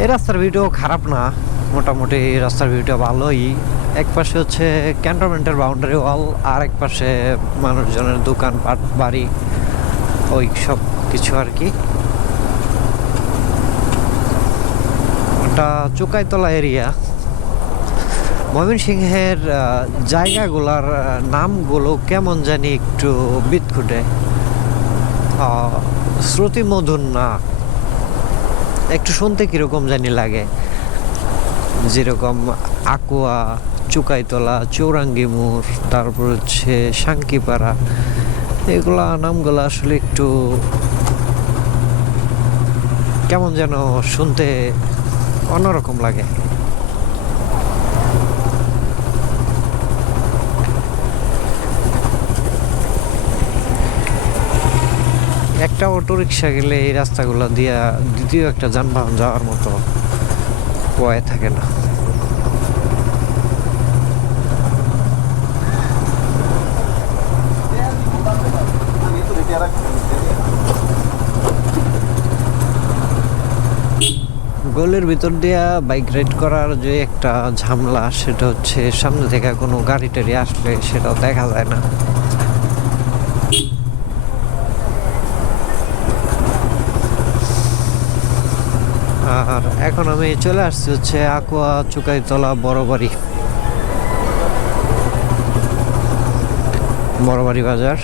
এই রাস্তার ভিউটাও খারাপ না, মোটামুটি রাস্তার ভিউটা ভালোই। এক পাশে হচ্ছে ক্যান্টনমেন্টের বাউন্ডারি ওয়াল, আর এক পাশে মানুষজনের দোকানপাট, বাড়ি, ওই সব কিছু আর কি। ওটা চুকাইতলা এরিয়া। ময়মনসিংহের জায়গাগুলোর নামগুলো কেমন জানি একটু বিদঘুটে, শ্রুতিমধুর না, একটু শুনতে কীরকম জানি লাগে। যেরকম আকুয়া, চুকাইতলা, চৌরাঙ্গি মোড়, তারপর হচ্ছে সাঙ্কিপাড়া, এগুলা নামগুলো আসলে একটু কেমন যেন শুনতে অন্যরকম লাগে। একটা অটো রিক্সা গেলে এই রাস্তাগুলো দিয়া দ্বিতীয় একটা যানবাহন যাওয়ার মতো ওয়ে থাকে না। গলির ভিতর দিয়া বাইক রাইড করার যে একটা ঝামেলা, সেটা হচ্ছে সামনে থেকে কোনো গাড়ি টাড়ি আসলে সেটাও দেখা যায় না। আর এখন আমি চলে আসছি হচ্ছে আকুয়া চুকাইতলা বড়বাড়ি বাজার।